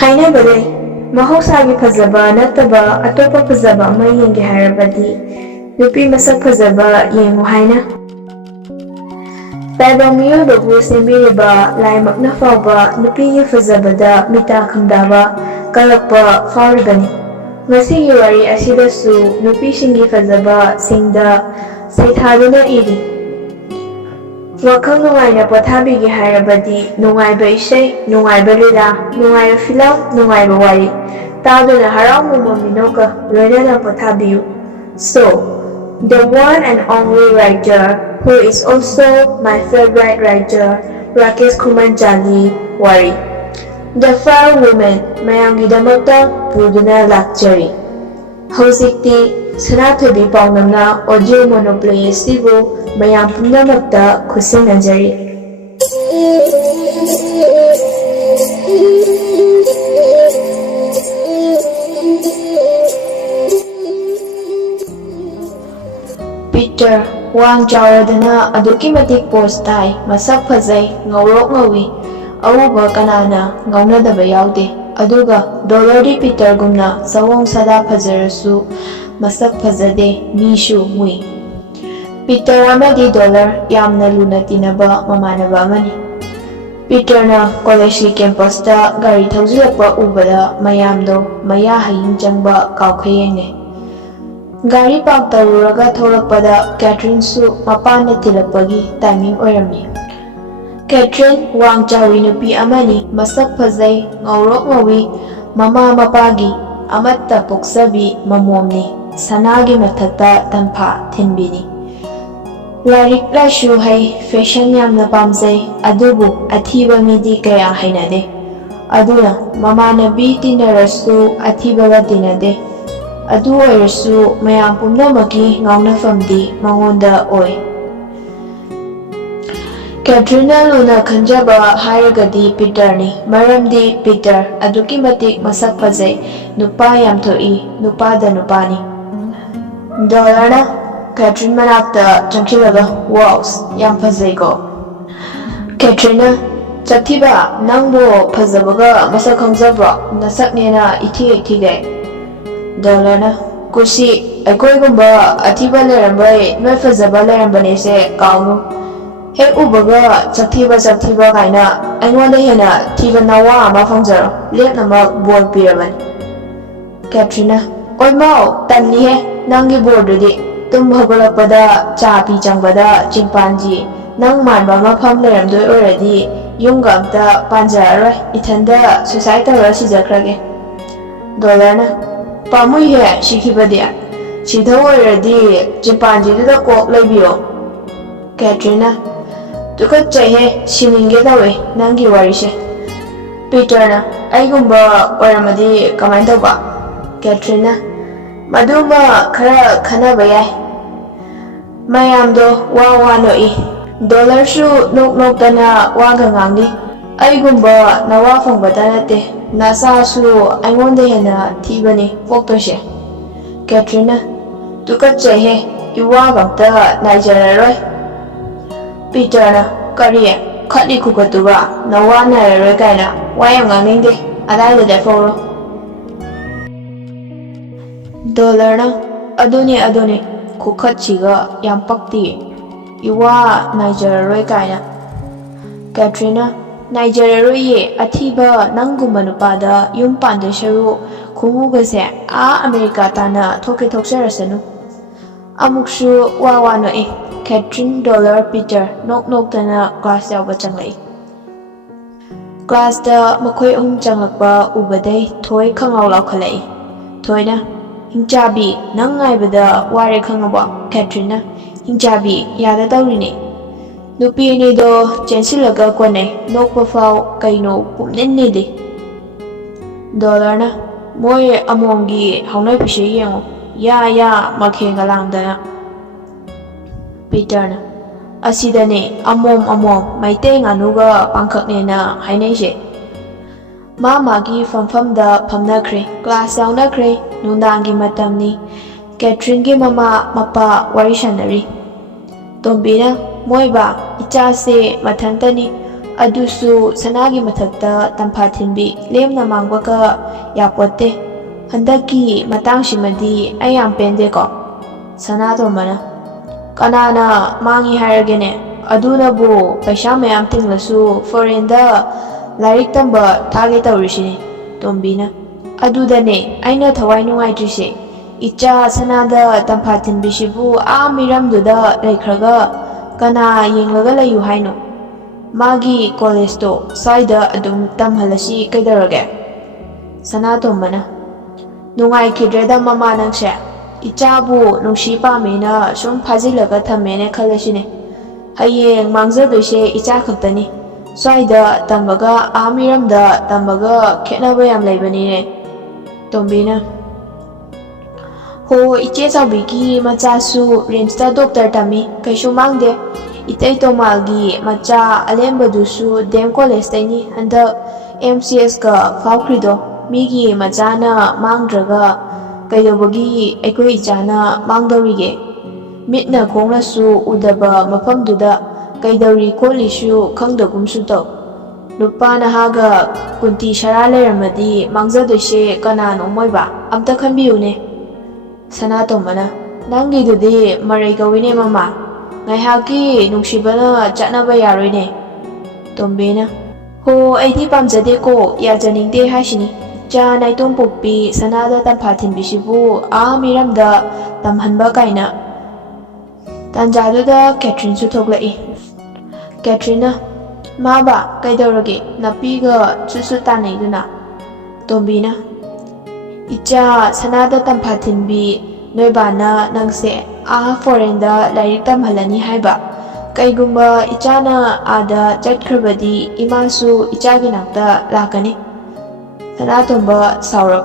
ꯍꯥꯏꯅꯕꯗꯤ ꯃꯍꯧꯁꯥꯒꯤ ꯐꯖꯕ ꯅꯠꯇꯕ ꯑꯇꯣꯞꯄ ꯐꯖꯕ ꯑꯃ ꯌꯦꯡꯒꯦ ꯍꯥꯏꯔꯕꯗꯤ ꯅꯨꯄꯤ ꯃꯁꯛ ꯐꯖꯕ ꯌꯦꯡꯉꯨ ꯍꯥꯏꯅ ꯇꯥꯏꯕꯪ ꯃꯤꯑꯣꯏꯕꯕꯨ ꯁꯦꯝꯕꯤꯔꯤꯕ ꯂꯥꯏꯃꯛꯅ ꯐꯥꯎꯕ ꯅꯨꯄꯤꯒꯤ ꯐꯖꯕꯗ ꯃꯤꯇꯥ ꯈꯝꯗꯥꯕ ꯀꯜꯂꯛꯄ ꯐꯥꯎꯔꯤꯕꯅꯤ꯫ ꯉꯁꯤꯒꯤ ꯋꯥꯔꯤ ꯑꯁꯤꯗꯁꯨ ꯅꯨꯄꯤꯁꯤꯡꯒꯤ ꯐꯖꯕꯁꯤꯡꯗ ꯁꯩꯊꯥꯗꯨꯅ ꯏꯔꯤ꯫ ꯋꯥꯈꯜ ꯅꯨꯡꯉꯥꯏꯅ ꯄꯣꯊꯥꯕꯤꯒꯦ ꯍꯥꯏꯔꯕꯗꯤ ꯅꯨꯡꯉꯥꯏꯕ ꯏꯁꯩ, ꯅꯨꯡꯉꯥꯏꯕ ꯂꯤꯂꯥ, ꯅꯨꯡꯉꯥꯏꯕ ꯐꯤꯂꯝ, ꯅꯨꯡꯉꯥꯏꯕ ꯋꯥꯔꯤ ꯇꯥꯗꯨꯅ ꯍꯔꯥꯎ ꯃꯣꯃꯣꯟ ꯃꯤꯅꯣꯛꯀ ꯂꯣꯏꯅꯅ ꯄꯣꯊꯥꯕꯤꯌꯨ꯫ So, the one and only writer who is also my favorite writer, Rakesh Kumanjani wari. The Fair Woman mayamgidamakt puduna lakjari. Hojikti Sanathoi Paunamna audio monoplay asibu mayam pumnamakta khusinajari. Peter wang chawadana aduki matik post tai masak phajai ngaurok ngawi awuba kanana ngaunadaba yaude aduga dollar Peter gumna sawong sada phajarasu masak phajade mishu mui Peter amadi dollar yamna luna tinaba mamanaba amani Peter na college campus ta gari thaujilakpa ubada mayamdo maya haying changba kaukhayenge Gari park taruraga tholakpada Catherine su mapana tilapagi timing oirami. Catherine wang chawi nupi amani masak phajai ngaurok ngawi mama mapagi amatta poksabi mamomni sanagi mathakta tanpha thinbini. Larik laishu hai fashion yamna pamjai adubu athiba midi kaya hainade. Aduna mama nabi tinarasu athibaga tinade. Adu oirasu mayam pumnamaki ngaunafamdi mangonda oi. Katrina luna khanjaba hairagadi Peter ni maramdi Peter aduki matik masak phajai nupa yam thoi nupada nupani. Dollarna Katrina manakta changkilaga wows yam phajai ko. Katrina Chathiba nangbo phajabaga masak khangjabro nasaknena ithi Dollarna kusi aikoigumba athiba lerambai noi fajaba lerambane se kaunu hek ubaga chakhiba kaina aingwanda hena thiba nawa ama fangjaro lepnamak bol piraban Katrina oi mau tanni he nangi bordudi tum hagalakpada cha pi changbada chimpanji nang manba mafam leramdoi oradi yunga amta panjararoi ithanda suicide tawra sijakrage Dollarna Pamui he shikibadia. Chitha oiradi chimpanjee kok laibiro. Katrina tukachai he sininge dawe nangi warise. Peter na aigumba oiramadi kamai tauba. Katrina maduma khara khanaba yai. Mayamdo wa noi. Dollar su nok tana waga ngangdi. Aigumba nawa fangbada nate. Nasa su aingonda hena thibani poktose Katrina tukachai he iwa gamta naijararoi Peter na kariye khali khukatuba nawa nairaroi kaina wayam ngangningde adaida deforo Dollar na aduni khukhachiga yam pakti iwa naijararoi kaina Katrina Nigeria athiba nangumba nupada yum pande sharu khumugase a America tana thoke thokjarasanu amukshu wano e Catherine Dollar Peter nok tana class yawa changlai class da makhoi changlakpa ubadai thoi khangau laukhalai thoina hingchabi nangaibada ware khangaba Catherine hingchabi yada tawrine Nupi ni do chensilaga kwane nokpa fau kaino pumnen de Dollar na moye amongi haunai pishe yengo ya makhenga langdana Peter na asidane amom maite nganuga pangkhakne na hainai Mama gi famfamda phamnakre class yaunakre nundangi matamni Catherine gi mama mapa wari sanari Tombina Moiba icha se mathantani ꯑꯗꯨꯁꯨ ꯁꯅꯥꯒꯤ ꯃꯊꯛꯇ ꯇꯝꯐꯥ ꯊꯤꯟꯕꯤ ꯂꯦꯝꯅ ꯃꯥꯡꯕꯒ ꯌꯥꯄꯣꯠꯇꯦ꯫ ꯍꯟꯗꯛꯀꯤ ꯃꯇꯥꯡꯁꯤꯃꯗꯤ ꯑꯩ ꯌꯥꯝ ꯄꯦꯟꯗꯦꯀꯣ꯫ ꯁꯅꯥꯇꯣꯝꯕꯅ ꯀꯅꯥꯅ ꯃꯥꯡꯉꯤ ꯍꯥꯏꯔꯒꯦꯅꯦ? ꯑꯗꯨꯅꯕꯨ ꯄꯩꯁꯥ ꯃꯌꯥꯝ ꯇꯤꯡꯂꯁꯨ ꯐꯣꯔꯦꯟꯗ ꯂꯥꯏꯔꯤꯛ ꯇꯝꯕ ꯊꯥꯒꯦ ꯇꯧꯔꯤꯁꯤꯅꯤ꯫ ꯇꯣꯝꯕꯤꯅ ꯑꯗꯨꯗꯅꯦ ꯑꯩꯅ ꯊꯋꯥꯏ ꯅꯨꯡꯉꯥꯏꯇ꯭ꯔꯤꯁꯦ꯫ ꯏꯆꯥ ꯁꯅꯥꯗ ꯇꯝꯐꯥ ꯊꯤꯟꯕꯤꯁꯤꯕꯨ ꯃꯤꯔꯝꯗꯨꯗ ꯂꯩꯈ꯭ꯔꯒ ꯀꯅꯥ ꯌꯦꯡꯂꯒ ꯂꯩꯌꯨ ꯍꯥꯏꯅꯣ? ꯃꯥꯒꯤ ꯀꯣꯂꯦꯖꯇꯣ ꯁ꯭ꯋꯥꯏꯗ ꯑꯗꯨꯝ ꯇꯝꯍꯜꯂꯁꯤ ꯀꯩꯗꯧꯔꯒꯦ? ꯁꯅꯥꯇꯣꯝꯕꯅ ꯅꯨꯡꯉꯥꯏꯈꯤꯗ꯭ꯔꯦꯗ ꯃꯃꯥ ꯅꯪꯁꯦ꯫ 이짜부 농시 ꯄꯥꯝꯃꯦꯅ ꯁꯨꯝ ꯐꯥꯖꯤꯜꯂꯒ ꯊꯝꯃꯦꯅ ꯈꯜꯂꯁꯤꯅꯦ. ꯍꯌꯦꯡ ꯃꯥꯡꯖꯗꯣꯏꯁꯦ 이짜 ꯈꯛꯇꯅꯤ. ꯁ꯭ꯋꯥꯏꯗ ꯇꯝꯕꯒ 미람ꯗ ꯇꯝꯕꯒ ꯈꯦꯠꯅꯕ ꯌꯥꯝ ꯂꯩꯕꯅꯤꯅꯦ. ꯇꯣꯝꯕꯤꯅ ꯍꯣ 이째 ꯆꯥꯎꯕꯤꯒꯤ ꯃꯆꯥꯁꯨ ꯔꯤꯝꯁꯇ ꯗꯣꯛꯇꯔ ꯇꯝꯃꯤ. ꯀꯩꯁꯨ ꯃꯥꯡꯗꯦ. 이태이 ꯇꯣꯃꯥꯜꯒꯤ ꯃꯆꯥ ꯑꯂꯦꯝꯕꯗꯨꯁꯨ ꯗꯦꯝ ꯀꯣꯂꯦꯖꯇꯩꯅꯤ. ꯍꯟꯗꯛ MCSꯒ ꯐꯥꯎꯈ꯭ꯔꯤꯗꯣ. ꯃꯤꯒꯤ ꯃꯆꯥꯅ ꯃꯥꯡꯗ꯭ꯔꯒ ꯀꯩꯗꯧꯕꯒꯤ ꯑꯩꯈꯣꯏ ꯏꯆꯥꯅ ꯃꯥꯡꯗꯧꯔꯤꯒꯦ? ꯃꯤꯠꯅ ꯈꯣꯡꯅꯁꯨ ꯎꯗꯕ ꯃꯐꯝꯗꯨꯗ ꯀꯩꯗꯧꯔꯤ ꯈꯣꯠꯂꯤꯁꯨ ꯈꯪꯗꯒꯨꯝꯁꯨ ꯇꯧ꯫ ꯅꯨꯄꯥ ꯅꯍꯥꯒ ꯀꯨꯟꯇꯤ ꯁꯔꯥ ꯂꯩꯔꯝꯃꯗꯤ ꯃꯥꯡꯖꯗꯣꯏꯁꯦ ꯀꯅꯥꯅꯣꯃꯣꯏꯕ? ꯑꯝꯇ ꯈꯟꯕꯤꯌꯨꯅꯦ꯫ ꯁꯅꯥꯇꯣꯝꯕꯅ ꯅꯪꯒꯤꯗꯨꯗꯤ ꯃꯔꯩ ꯀꯧꯏꯅꯦ ꯃꯃꯥ. ꯉꯥꯏꯍꯥꯛꯀꯤ ꯅꯨꯡꯁꯤꯕꯅ ꯆꯠꯅꯕ ꯌꯥꯔꯣꯏꯅꯦ꯫ ꯇꯣꯝꯕꯤꯅ ꯍꯣ ꯑꯩꯗꯤ ꯄꯥꯝꯖꯗꯦꯀꯣ ꯌꯥꯖꯅꯤꯡꯗꯦ ꯍꯥꯏꯁꯤꯅꯤ꯫ ꯏꯆꯥ ꯅꯥꯏꯇꯣꯝꯄꯣꯛꯄꯤ ꯁꯅꯥꯗ ꯇꯝꯐꯥ ꯊꯤꯟꯕꯤꯁꯤꯕꯨ 미람ꯗ ꯇꯝꯍꯟꯕ ꯀꯥꯏꯅ꯫ ꯇꯥꯟꯖꯥꯗꯨꯗ ꯀꯦꯊ꯭ꯔꯤꯟꯁꯨ ꯊꯣꯛꯂꯛꯏ꯫ ꯀꯦꯊ꯭ꯔꯤꯟꯅ ꯃꯥꯕꯥ ꯀꯩꯗꯧꯔꯒꯦ ꯅꯥꯄꯤꯒ ꯁꯨꯠ ꯇꯥꯟꯅꯩꯗꯨꯅ? ꯇꯣꯝꯕꯤꯅ 이짜 ꯁꯅꯥꯗ ꯇꯝꯐꯥ ꯊꯤꯟꯕꯤ ꯅꯣꯏꯕꯥꯅ ꯅꯪꯁꯦ ꯐꯣꯔꯦꯟꯗ ꯂꯥꯏꯔꯤꯛ ꯇꯝꯍꯜꯂꯅꯤ ꯍꯥꯏꯕ. ꯀꯩꯒꯨꯝꯕ 이짜ꯅ 아다 ꯆꯠꯈ꯭ꯔꯕꯗꯤ 이마ꯁꯨ 이짜ꯒꯤ ꯅꯥꯛꯇ ꯂꯥꯛꯀꯅꯤ꯫ ꯁꯅꯥꯇꯣꯝꯕ ꯁꯥꯎꯔꯞ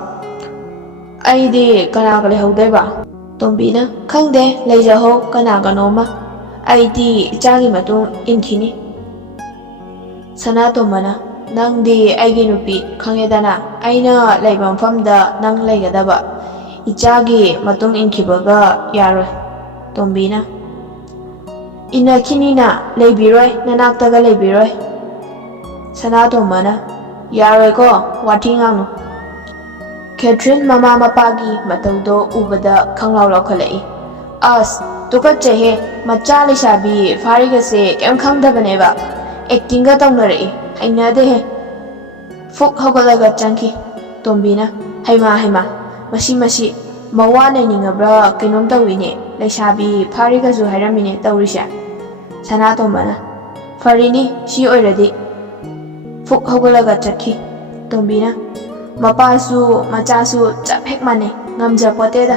ꯑꯩꯗꯤ ꯀꯅꯥꯒ ꯂꯩꯍꯧꯗꯣꯏꯕ? ꯇꯣꯝꯕꯤꯅ ꯈꯪꯗꯦ ꯂꯩꯖꯍꯧ ꯀꯅꯥꯒꯅꯣꯃ. ꯑꯩꯗꯤ 이짜ꯒꯤ ꯃꯇꯨꯡ ꯏꯟꯈꯤꯅꯤ꯫ ꯁꯅꯥꯇꯣꯝꯕꯅ ꯅꯪꯗꯤ ꯑꯩꯒꯤ ꯅꯨꯄꯤ ꯈꯪꯉꯦꯗꯅ ꯑꯩꯅ ꯂꯩꯕ ꯃꯐꯝꯗ ꯅꯪ ꯂꯩꯒꯗꯕ. 이짜ꯒꯤ ꯃꯇꯨꯡ 인ꯈꯤꯕꯒ ꯌꯥꯔꯣꯏ. ꯇꯣꯝꯕꯤꯅ 이nnꯈꯤꯅꯤꯅ ꯂꯩꯕꯤꯔꯣꯏ ꯅꯅꯥꯛꯇꯒ ꯂꯩꯕꯤꯔꯣꯏ. ꯁꯅꯥꯇꯣꯝꯕꯅ ꯌꯥꯔꯣꯏꯀꯣ ꯋꯥꯊꯤ ꯉꯥꯡꯅꯨ. ꯀꯦꯊ꯭ꯔꯤꯟ ꯃꯃꯥ ꯃꯄꯥꯒꯤ ꯃꯇꯧꯗꯣ ꯎꯕꯗ ꯈꯪꯂꯥꯎ ꯂꯥꯎꯈꯠꯂꯛꯏ꯫ ꯑꯁ ꯇꯨꯀꯠꯆꯩꯍꯦ ꯃꯆꯥ ꯂꯩꯁꯥꯕꯤ ꯐꯥꯔꯤꯒꯁꯦ ꯀꯩꯝ ꯈꯪꯗꯕꯅꯦꯕ. ꯑꯦꯛꯇꯤꯡꯒ ꯇꯧꯅꯔꯛꯏ ꯍꯩꯅꯗꯦꯍꯦ꯫ ꯐꯨꯛ ꯍꯧꯒꯠꯂꯒ ꯆꯪꯈꯤ꯫ ꯇꯣꯝꯕꯤꯅ ꯍꯩꯃꯥ ꯃꯁꯤ ꯃꯋꯥ ꯂꯩꯅꯤꯡꯉꯕ꯭ꯔꯥ ꯀꯩꯅꯣꯝ ꯇꯧꯏꯅꯦ. ꯂꯩꯁꯥꯕꯤ ꯐꯥꯔꯤꯒꯁꯨ ꯍꯥꯏꯔꯝꯃꯤꯅꯦ ꯇꯧꯔꯤꯁꯦ꯫ ꯁꯅꯥꯇꯣꯝꯕꯅ ꯐꯔꯤꯅꯤ ꯁꯤ ꯑꯣꯏꯔꯗꯤ꯫ ꯐꯨꯛ ꯍꯧꯒꯠꯂꯒ ꯆꯠꯈꯤ꯫ ꯇꯣꯝꯕꯤꯅ ꯃꯄꯥꯁꯨ ꯃꯆꯥꯁꯨ ꯆꯞ ꯍꯦꯛ ꯃꯥꯟꯅꯩ ꯉꯝꯖꯄꯣꯠꯇꯦꯗ꯫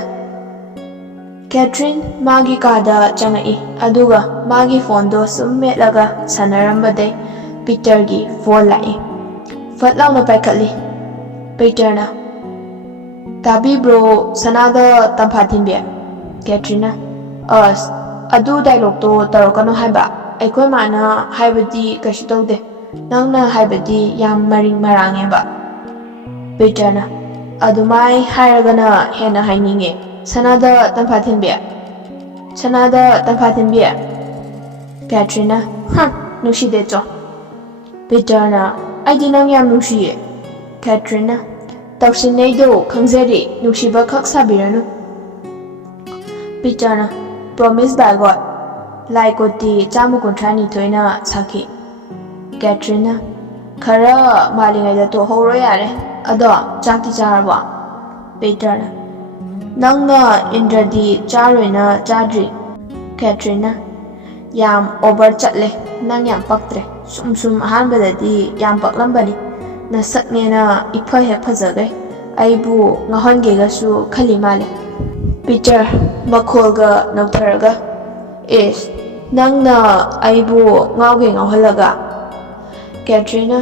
ꯀꯦꯊ꯭ꯔꯤꯟ ꯃꯥꯒꯤ ꯀꯥꯗ ꯆꯪꯉꯛꯏ ꯑꯗꯨꯒ ꯃꯥꯒꯤ ꯐꯣꯟꯗꯣ ꯁꯨꯝ ꯃꯦꯠꯂꯒ ꯁꯥꯟꯅꯔꯝꯕꯗꯩ ꯄꯤꯇꯔꯒꯤ ꯐꯣꯟ ꯂꯥꯛꯏ꯫ ꯐꯠ ꯂꯥꯎꯅ ꯄꯥꯏꯈꯠꯂꯤ꯫ ꯄꯤꯇꯔꯅ ꯇꯥꯕꯤꯕ꯭ꯔꯣ ꯁꯅꯥꯗ ꯇꯝꯐꯥ ꯊꯤꯟꯕꯤ? ꯀꯦꯊ꯭ꯔꯤꯟꯅ ꯑꯁ ꯑꯗꯨ ꯗꯥꯏꯂꯣꯛꯇꯣ ꯇꯧꯔꯛꯀꯅꯣ ꯍꯥꯏꯕ. ꯑꯩꯈꯣꯏ ꯃꯥꯅ ꯍꯥꯏꯕꯗꯤ ꯀꯩꯁꯨ ꯇꯧꯗꯦ. ꯅꯪꯅ ꯍꯥꯏꯕꯗꯤ ꯌꯥꯝ ꯃꯔꯤꯡ ꯃꯔꯥꯡꯉꯦꯕ꯫ ꯄꯤꯇꯔꯅ ꯑꯗꯨꯃꯥꯏ ꯍꯥꯏꯔꯒꯅ ꯍꯦꯟꯅ ꯍꯥꯏꯅꯤꯡꯉꯦ. ꯁꯅꯥꯗ ꯇꯝꯐꯥ ꯊꯤꯟꯕꯤ? ꯁꯅꯥꯗ ꯇꯝꯐꯥ ꯊꯤꯟꯕꯤ? ꯀꯦꯊ꯭ꯔꯤꯟꯅ ꯅꯨꯡꯁꯤꯗꯦ ꯆꯣ. ꯄꯤꯇꯔꯅ ꯑꯩꯗꯤ ꯅꯪ ꯌꯥꯝ ꯅꯨꯡꯁꯤꯌꯦ. ꯀꯦꯊ꯭ꯔꯤꯟꯅ ꯇꯧꯁꯤꯟꯅꯩꯗꯣ ꯈꯪꯖꯔꯤ ꯅꯨꯡꯁꯤꯕ ꯈꯛ ꯁꯥꯕꯤꯔꯅꯨ. ꯄꯤꯇꯔꯅ ꯄ꯭ꯔꯣꯃꯤꯁ ꯕꯥꯏ ꯒꯣꯗ. ꯂꯥꯏ ꯀꯣꯇꯤ 132ꯅ ꯁꯥꯈꯤ꯫ ꯀꯦꯊ꯭ꯔꯤꯟꯅ ꯈꯔ ꯃꯥꯜꯂꯤꯉꯩꯗ ꯇꯣꯛꯍꯧꯔꯣ ꯌꯥꯔꯦ. ꯑꯗꯣ ꯆꯥꯛꯇꯤ ꯆꯥꯔꯕꯣ? ꯄꯤꯇꯔꯅ ꯅꯪꯅ ꯏꯟꯗ꯭ꯔꯗꯤ ꯆꯥꯔꯣꯏꯅ ꯆꯥꯗ꯭ꯔꯤ. ꯀꯦꯊ꯭ꯔꯤꯟꯅ ꯌꯥꯝ ꯑꯣꯚꯔ ꯆꯠꯂꯦ. ꯅꯪ ꯌꯥꯝ ꯄꯛꯇ꯭ꯔꯦ. ꯁꯨꯝ ꯑꯍꯥꯟꯕꯗꯗꯤ ꯌꯥꯝ ꯄꯛꯂꯝꯕꯅꯤ. ꯅꯁꯛꯅꯦꯅ ꯏꯐ ꯍꯦꯛ ꯐꯖꯈꯩ ꯑꯩꯕꯨ ꯉꯥꯎꯍꯟꯒꯦꯒꯁꯨ ꯈꯜꯂꯤ ꯃꯥꯜꯂꯦ. ꯄꯤꯇꯔ ꯃꯈꯣꯜꯒ ꯅꯧꯊꯔꯒ ꯏꯁ ꯅꯪꯅ ꯑꯩꯕꯨ ꯉꯥꯎꯒꯦ ꯉꯥꯎꯍꯜꯂꯒ? ꯀꯦꯊ꯭ꯔꯤꯟꯅ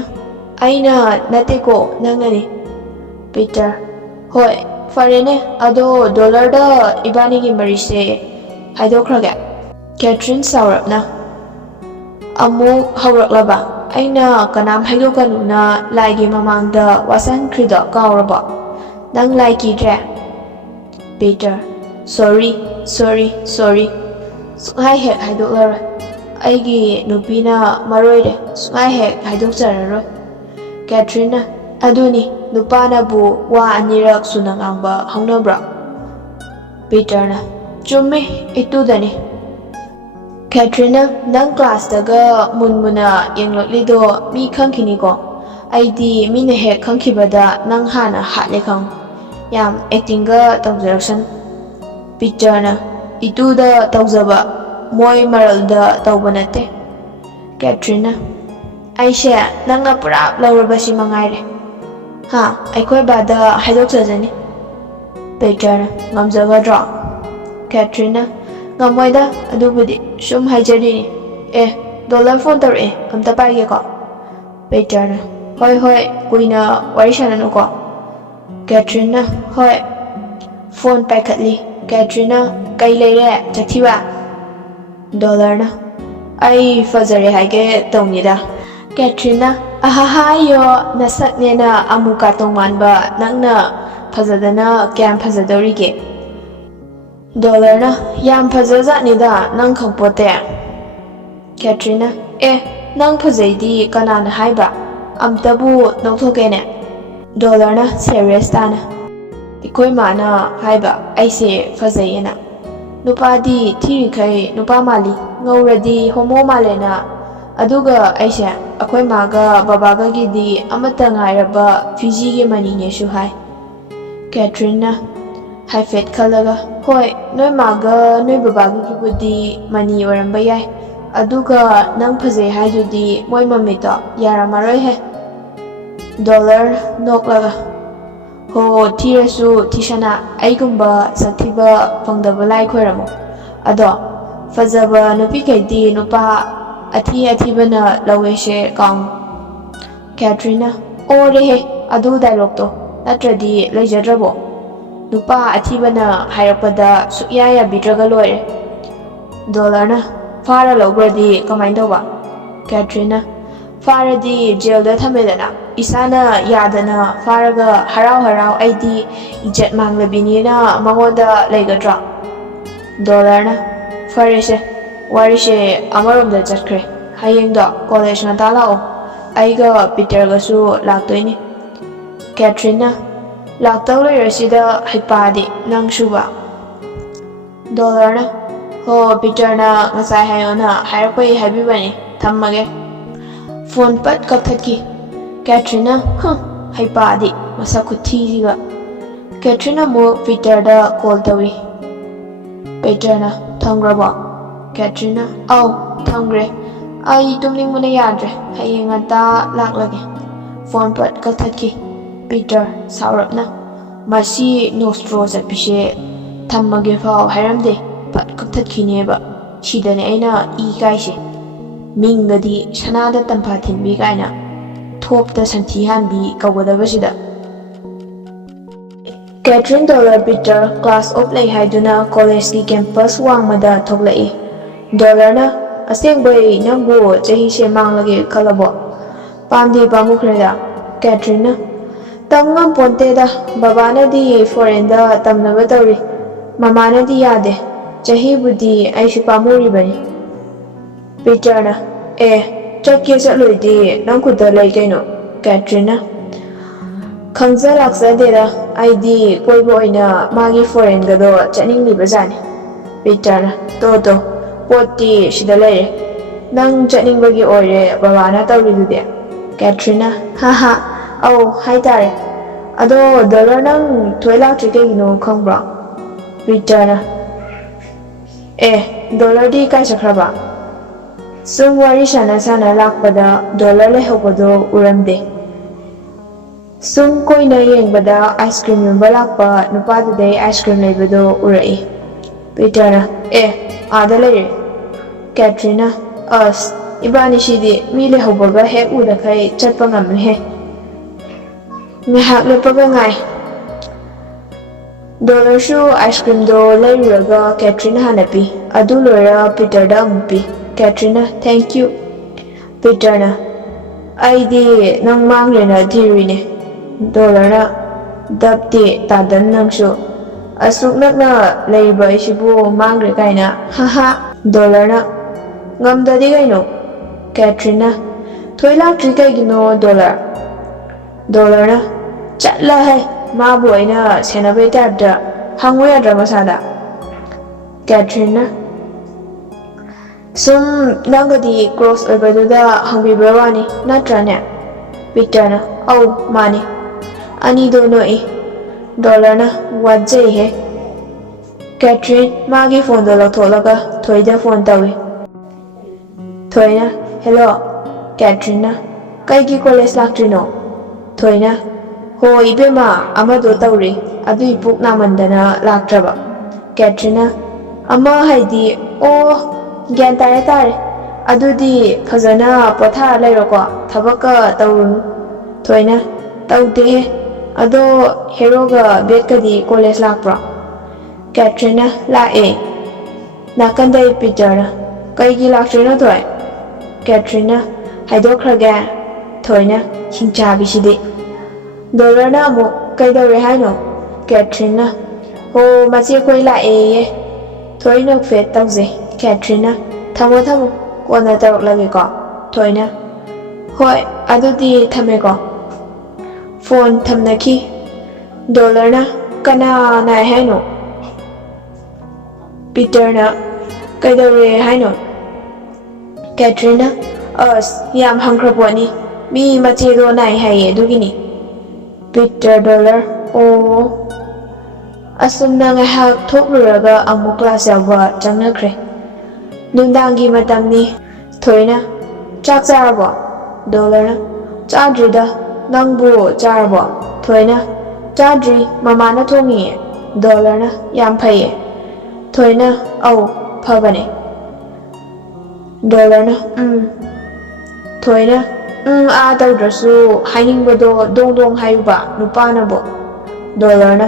ꯑꯩꯅ ꯅꯠꯇꯦꯀꯣ ꯅꯪꯅꯅꯤ. ꯄꯤꯇꯔ ꯍꯣꯏ ꯐꯔꯦꯅꯦ ꯑꯗꯣ ꯗꯣꯂꯔꯗ 이바ꯅꯤꯒꯤ ꯃꯔꯤꯁꯦ ꯍꯥꯏꯗꯣꯛꯈ꯭ꯔꯒꯦ. ꯀꯦꯊ꯭ꯔꯤꯟ ꯁꯥꯎꯔꯞꯅ ꯑꯃꯨꯛ ꯍꯧꯔꯛꯂꯕ? ꯑꯩꯅ ꯀꯅꯥꯝ ꯍꯥꯏꯗꯣꯛꯀꯅꯨꯅ ꯂꯥꯏꯒꯤ ꯃꯃꯥꯡꯗ ꯋꯥꯁꯛꯈ꯭ꯔꯤꯗꯣ ꯀꯥꯎꯔꯕꯣ? ꯅꯪ ꯂꯥꯏ ꯀꯤꯗ꯭ꯔꯦ? ꯄꯤꯇꯔ ꯁꯣꯔꯤ. ꯁꯨꯛꯍꯥꯏ ꯍꯦꯛ ꯍꯥꯏꯗꯣꯛꯂꯔꯣꯏ. ꯑꯩꯒꯤ ꯅꯨꯄꯤꯅ ꯃꯔꯣꯏꯔꯦ ꯁꯨꯡꯉꯥꯏ ꯍꯦꯛ ꯍꯥꯏꯗꯣꯛꯆꯔꯔꯣꯏ꯫ ꯀꯦꯊꯔꯤꯟꯅ ꯑꯗꯨꯅꯤ ꯅꯨꯄꯥꯅꯕꯨ ꯋꯥ ꯑꯅꯤꯔꯛ ꯁꯨꯅ ꯉꯥꯡꯕ ꯍꯧꯅꯕ꯭ꯔꯣ? ꯄꯤꯇꯔꯅ ꯆꯨꯝꯃꯤ ꯏꯇꯨꯗꯅꯤ꯫ ꯀꯦꯊꯔꯤꯟꯅ ꯅꯪ ꯀ꯭ꯂꯥꯁꯇꯒ ꯃꯨꯟꯅ ꯌꯦꯡꯂꯛꯂꯤꯗꯣ ꯃꯤ ꯈꯪꯈꯤꯅꯤꯀꯣ꯫ ꯑꯩꯗꯤ ꯃꯤꯅ ꯍꯦꯛ ꯈꯪꯈꯤꯕꯗ ꯅꯪ ꯍꯥꯟꯅ ꯍꯥꯠꯂꯦ ꯈꯪꯉꯨ꯫ ꯌꯥꯝ ꯑꯦꯛꯇꯤꯡꯒ ꯇꯧꯖꯔꯛꯁꯅꯨ꯫ ꯄꯤꯇꯔꯅ ꯏꯇꯨꯗ ꯇꯧꯖꯕ ꯃꯣꯏ ꯃꯔꯜꯗ ꯇꯧꯕ ꯅꯠꯇꯦ꯫ ꯀꯦꯊꯔꯤꯟꯅ ꯑꯩꯁꯦ ꯅꯪꯅ ꯄꯨꯔꯥ ꯂꯧꯔꯕꯁꯤ ꯃꯉꯥꯏꯔꯦ꯫ ꯑꯩꯈꯣꯏ ꯕꯥꯗ ꯍꯥꯏꯗꯣꯛꯆꯖꯅꯤ꯫ ꯄꯤꯇꯔꯅ ꯉꯝꯖꯒꯗ꯭ꯔꯣ? ꯀꯦꯊꯔꯤꯟꯅ ꯉꯝꯃꯣꯏꯗ ꯑꯗꯨꯕꯨꯗꯤ ꯁꯨꯝ ꯍꯥꯏꯖꯔꯤꯅꯤ꯫ ꯗꯣꯂꯔ ꯐꯣꯟ ꯇꯧꯔꯛꯑꯦ ꯑꯝꯇ ꯄꯥꯏꯒꯦꯀꯣ꯫ ꯄꯤꯇꯔꯅ ꯍꯣꯏ ꯀꯨꯏꯅ ꯋꯥꯔꯤ ꯁꯥꯟꯅꯅꯨꯀꯣ꯫ ꯀꯦꯊꯔꯤꯟꯅ ꯍꯣꯏ꯫ ꯐꯣꯟ ꯄꯥꯏꯈꯠꯂꯤ꯫ ꯀꯦꯊꯔꯤꯟꯅ ꯀꯩ ꯂꯩꯔꯦ ꯆꯛꯊꯤꯕ? ꯗꯣꯂꯔꯅ ꯑꯩ ꯐꯖꯔꯦ ꯍꯥꯏꯒꯦ ꯇꯧꯅꯤꯗ꯫ ꯀꯦꯊꯔꯤꯟꯅ ꯑꯍꯥꯍꯥꯌꯣ ꯅꯁꯛꯅꯦꯅ ꯑꯃꯨ ꯀꯥꯇꯣꯡ ꯃꯥꯟꯕ ꯅꯪꯅ ꯐꯖꯗꯅ ꯀꯌꯥꯝ ꯐꯖꯗꯧꯔꯤꯒꯦ? ꯗꯣꯂꯔꯅ ꯌꯥꯝ ꯐꯖꯖꯥꯠꯅꯤꯗ ꯅꯪ ꯈꯪꯄꯣꯠꯇꯦ꯫ ꯀꯦꯊꯔꯤꯟꯅ ꯅꯪ ꯐꯖꯩꯗꯤ ꯀꯅꯥꯅ ꯍꯥꯏꯕ? ꯑꯝꯇꯕꯨ ꯂꯧꯊꯣꯛꯀꯦꯅꯦ꯫ ꯗꯣꯂꯔꯅ ꯁꯦꯔꯤꯌꯁ ꯇꯥꯅ ꯑꯩꯈꯣꯏ ꯃꯥꯅ ꯍꯥꯏꯕ ꯑꯩꯁꯦ ꯐꯖꯩꯌꯦꯅ꯫ ꯅꯨꯄꯥꯗꯤ ꯊꯤꯔꯤꯈꯩ ꯅꯨꯄꯥ ꯃꯥꯜꯂꯤ, ꯉꯧꯔꯗꯤ ꯍꯣꯃꯣ ꯃꯥꯜꯂꯦꯅ꯫ ꯑꯗꯨꯒ ꯑꯩꯁꯦ ꯑꯩꯈꯣꯏ ꯃꯥꯒ ꯕꯕꯥꯒꯒꯤꯗꯤ ꯑꯃꯠꯇ ꯉꯥꯏꯔꯕ ꯐꯤꯖꯤꯒꯤ ꯃꯅꯤꯅꯦꯁꯨ ꯍꯥꯏ꯫ ꯀꯦꯊꯔꯤꯟꯅ ꯍꯥꯏꯐꯦꯠ ꯈꯜꯂꯒ ꯍꯣꯏ ꯅꯣꯏ ꯃꯥꯒ ꯅꯣꯏ ꯕꯕꯥꯒꯤꯕꯨꯗꯤ ꯃꯅꯤ ꯑꯣꯏꯔꯝꯕ ꯌꯥꯏ, ꯑꯗꯨꯒ ꯅꯪ ꯐꯖꯩ ꯍꯥꯏꯗꯨꯗꯤ ꯃꯣꯏ ꯃꯃꯤꯠꯇꯣ ꯌꯥꯔꯝꯃꯔꯣꯏꯍꯦ꯫ ꯗꯣꯂꯔ ꯅꯣꯛꯂꯒ ꯍꯣ ꯊꯤꯔꯁꯨ ꯊꯤꯁꯅꯥ ꯑꯩꯒꯨꯝꯕ ꯁꯛꯊꯤꯕ ꯐꯪꯗꯕ ꯂꯥꯏ ꯈꯣꯏꯔꯝꯃꯣ꯫ ꯑꯗꯣ ꯐꯖꯕ ꯅꯨꯄꯤꯈꯩꯗꯤ ꯅꯨꯄꯥ ꯑꯊꯤꯕꯅ ꯂꯧꯋꯦꯁꯦ ꯀꯥꯎꯅꯨ꯫ ꯀꯦꯊꯔꯤꯟꯅ ꯑꯣꯔꯦꯍꯦ ꯑꯗꯨ ꯗꯥꯏꯂꯣꯛꯇꯣ ꯅꯠꯇ꯭ꯔꯗꯤ ꯂꯩꯖꯗ꯭ꯔꯕꯣ? ꯅꯨꯄꯥ ꯑꯊꯤꯕꯅ ꯍꯥꯏꯔꯛꯄꯗ ꯁꯨꯛꯌꯥ ꯌꯥꯕꯤꯗ꯭ꯔꯒ ꯂꯣꯏꯔꯦ꯫ ꯗꯣꯂꯔꯅ ꯐꯥꯔ ꯂꯧꯈ꯭ꯔꯗꯤ ꯀꯃꯥꯏꯅ ꯇꯧꯕ? ꯀꯦꯊꯔꯤꯟꯅ ꯐꯥꯔꯗꯤ ꯖꯦꯜꯗ ꯊꯝꯃꯦꯗꯅ ꯏꯁꯥꯅ ꯌꯥꯗꯅ ꯐꯥꯔꯒ ꯍꯔꯥꯎ ꯑꯩꯗꯤ ꯏꯖꯠ ꯃꯥꯡꯂꯕꯤꯅꯤꯅ ꯃꯉꯣꯟꯗ ꯂꯩꯒꯗ꯭ꯔꯣ? ꯗꯣꯂꯔꯅ ꯐꯔꯦꯁꯦ ꯋꯥꯔꯤꯁꯦ ꯑꯃꯔꯣꯝꯗ ꯆꯠꯈ꯭ꯔꯦ꯫ ꯍꯌꯦꯡꯗꯣ ꯀꯣꯂꯦꯖ ꯉꯟꯇꯥ ꯂꯥꯛꯑꯣ, ꯑꯩꯒ ꯄꯤꯇꯔꯒꯁꯨ ꯂꯥꯛꯇꯣꯏꯅꯤ꯫ ꯀꯦꯊꯔꯤꯟꯅ ꯂꯥꯛꯇꯧ ꯂꯩꯔꯁꯤꯗ ꯍꯩꯄꯥꯗꯤ ꯅꯪꯁꯨꯕ꯫ ꯗꯣꯂꯔꯅ ꯍꯣ ꯄꯤꯇꯔꯅ ꯉꯁꯥꯏ ꯍꯥꯏꯌꯣꯅ ꯍꯥꯏꯔꯛꯄꯩ ꯍꯥꯏꯕꯤꯕꯅꯤ, ꯊꯝꯃꯒꯦ꯫ ꯐꯣꯟ ꯄꯠ ꯀꯛꯊꯠꯈꯤ꯫ ꯀꯦꯊꯔꯤꯟꯅ ꯍꯩꯄꯥꯗꯤ ꯃꯁꯛ ꯈꯨꯊꯤꯁꯤꯒ꯫ ꯀꯦꯊꯔꯤꯟ ꯑꯃꯨꯛ ꯄꯤꯇꯔꯗ ꯀꯣꯜ ꯇꯧꯏ꯫ ꯄꯤꯇꯔꯅ ꯊꯝꯈ꯭ꯔꯕꯣ? ꯀꯦꯊꯔꯤꯟꯅ ꯑꯧ ꯊꯝꯈ꯭ꯔꯦ꯫ ꯑꯩ ꯇꯨꯝꯅꯤꯡꯕꯅ ꯌꯥꯗ꯭ꯔꯦ, ꯍꯌꯦꯡ ꯉꯟꯇꯥ ꯂꯥꯛꯂꯒꯦ꯫ ꯐꯣꯟ ꯄꯠ ꯀꯛꯊꯠꯈꯤ꯫ ꯄꯤꯇꯔ ꯁꯥꯎꯔꯞꯅ ꯃꯁꯤ ꯅꯣꯁꯇ꯭ꯔꯣ ꯆꯠꯄꯤꯁꯦ ꯊꯝꯃꯒꯦ ꯐꯥꯎ ꯍꯥꯏꯔꯝꯗꯦ ꯄꯠ ꯀꯛꯊꯠꯈꯤꯅꯦꯕ꯫ ꯁꯤꯗꯅꯦ ꯑꯩꯅ ꯏ ꯀꯥꯏꯁꯦ꯫ ꯃꯤꯡꯒꯗꯤ ꯁꯅꯥꯗ ꯇꯝꯐꯥ ꯊꯤꯟꯕꯤ ꯀꯥꯏꯅ ꯊꯣꯞꯇ ꯁꯟꯊꯤ ꯍꯥꯟꯕꯤ ꯀꯧꯒꯗꯕꯁꯤꯗ꯫ Catherine Dollar Peter class off ꯂꯩ ꯍꯥꯏꯗꯨꯅ ꯀꯣꯂꯦꯖꯀꯤ ꯀꯦꯝꯄꯁ ꯋꯥꯡꯃꯗ ꯊꯣꯛꯂꯛꯏ꯫ ꯗꯣꯂꯔꯅ ꯑꯁꯦꯡꯕꯩ ꯅꯪꯕꯨ ꯆꯍꯤꯁꯦ ꯃꯥꯡꯂꯒꯦ ꯈꯜꯂꯕꯣ? ꯄꯥꯝꯗꯤ ꯄꯥꯝꯃꯨꯈ꯭ꯔꯦꯗ꯫ ꯀꯦꯊꯔꯤꯟꯅ ꯇꯝ ꯉꯝꯄꯣꯟꯇꯦꯗ, ꯕꯕꯥꯅꯗꯤ ꯐꯣꯔꯦꯟꯗ ꯇꯝꯅꯕ ꯇꯧꯔꯤ, ꯃꯃꯥꯅꯗꯤ ꯌꯥꯗꯦ꯫ ꯆꯍꯤꯕꯨꯗꯤ ꯑꯩꯁꯨ ꯄꯥꯝꯃꯨꯔꯤꯕꯅꯤ꯫ ꯄꯤꯇꯔꯅ ꯆꯠꯀꯦ ꯆꯠꯂꯣꯏꯗꯤ ꯅꯪ ꯈꯨꯠꯇ ꯂꯩ ꯀꯩꯅꯣ꯫ ꯀꯦꯊꯔꯤꯟꯅ ꯈꯪꯖ ꯂꯥꯛꯆꯗꯦꯗ, ꯑꯩꯗꯤ ꯀꯣꯏꯕ ꯑꯣꯏꯅ ꯃꯥꯒꯤ ꯐꯣꯔꯦꯟꯒꯗꯣ ꯆꯠꯅꯤꯡꯂꯤꯕꯖꯥꯠꯅꯤ꯫ ꯄꯤꯇꯔꯅ ꯇꯣ ꯄꯣꯠꯇꯤ ꯁꯤꯗ ꯂꯩꯔꯦ, ꯅꯪ ꯆꯠꯅꯤꯡꯕꯒꯤ ꯑꯣꯏꯔꯦ ꯕꯕꯥꯅ ꯇꯧꯔꯤꯗꯨꯗꯤ꯫ ꯀꯦꯊꯔꯤꯟꯅ ꯑꯧ ꯍꯥꯏꯇꯥꯔꯦ꯫ ꯑꯗꯣ ꯗꯣꯂꯔ ꯅꯪ ꯊꯣꯏ ꯂꯥꯛꯇ꯭ꯔꯤ ꯀꯩꯒꯤꯅꯣ ꯈꯪꯕ꯭ꯔꯣ? ꯄꯤꯇꯔꯅ ꯗꯣꯂꯔꯗꯤ ꯀꯥꯏ ꯆꯠꯈ꯭ꯔꯕ? ꯁꯨꯝ ꯋꯥꯔꯤ ꯁꯥꯟꯅ ꯂꯥꯛꯄꯗ ꯗꯣꯂꯔ ꯂꯩꯍꯧꯕꯗꯣ ꯎꯔꯝꯗꯦ꯫ ꯁꯨꯝ ꯀꯣꯏꯅ ꯌꯦꯡꯕꯗ ꯑꯥꯏꯁ ꯀ꯭ꯔꯤꯝ ꯌꯣꯟꯕ ꯂꯥꯛꯄ ꯅꯨꯄꯥꯗꯨꯗꯩ ꯑꯥꯏꯁ ꯀ꯭ꯔꯤꯝ ꯂꯩꯕꯗꯣ ꯎꯔꯛꯏ꯫ ꯄꯤꯇꯔꯅ ꯑꯥꯗ ꯂꯩꯔꯦ꯫ ꯀꯦꯊꯔꯤꯟꯅ ꯑꯁ ꯏꯕꯥꯅꯤꯁꯤꯗꯤ ꯃꯤ ꯂꯩꯍꯧꯕꯒ ꯍꯦꯛ ꯎꯗꯈꯩ ꯆꯠꯄ ꯉꯝꯃꯤꯍꯦ꯫ ꯉꯥꯏꯍꯥꯛ ꯂꯦꯞꯄꯒ ꯉꯥꯏ꯫ ꯗꯣꯂꯔꯁꯨ ꯑꯥꯏꯁ ꯀ꯭ꯔꯤꯝꯗꯣ ꯂꯩꯔꯨꯔꯒ ꯀꯦꯊꯔꯤꯟ ꯍꯥꯟꯅ ꯄꯤ, ꯑꯗꯨ ꯂꯣꯏꯔ ꯄꯤꯇꯔꯗ ꯑꯃꯨꯛ ꯄꯤ꯫ ꯀꯦꯊꯔꯤꯟꯅ ꯊꯦꯡꯀ꯭ꯌꯨ꯫ ꯄꯤꯇꯔꯅ ꯑꯩꯗꯤ ꯅꯪ ꯃꯥꯡꯈ꯭ꯔꯦꯅ ꯊꯤꯔꯨꯏꯅꯦ꯫ ꯗꯣꯂꯔꯅ ꯗꯞꯇꯤ ꯇꯥꯗꯟ ꯅꯪꯁꯨ, ꯑꯁꯨꯛ ꯅꯛꯅ ꯂꯩꯔꯤꯕ ꯑꯩꯁꯤꯕꯨ ꯃꯥꯡꯈ꯭ꯔꯦ ꯀꯥꯏꯅ ꯗꯣꯂꯔꯅ Ngamdadi kaino. Katrina. Thoi laktri kaigino Dollar na. Chatla hai. Mabu aina senabai type hangu yadra masada. Katrina. Sum nangadi cross oibaduda hangbiba wani natrane. Peter na. Au mani. Ani dono Dollar na wajjai hai. Catherine magi phone do lakthoklaga thoida phone tawi. Thoina hello Katrina kaigi college laktrino. Thoina ho ibema amado tawri adui puk namandana laktraba. Katrina ama haidi gyan tare adudi phajana potha lairoko thabaka tawrun. Thoina tawde ado hero ga betkadi college lakpra. Katrina lae nakandai Peter na kaigi laktrina thoi. Katrina haidokraga thoina hingchabi sidi. Dollar na amu kaidore haino. Katrina ho machi koi lae ye thoina fet tawje. Katrina thamo kona tarok lagi ko. Thoina hoi adudi thame ko. Phone thamnaki. Dollar na kana na haino. Peter na kaidore haino. Katrina yam hangraponi mi machido nai haye dugini. Peter Dollar asumna ngahak thokluraga amu class yawa changnakre. Nundangi matamni. Thoina chak charabo. Dollar na chadrida nangbu charabo. Thoina chadri mama na thongi. Dollar na yam phaye. Thoina au phabane. Dollar na Thoina tawdrasu hainingbado dong hayuba nupa na bo. Dollar na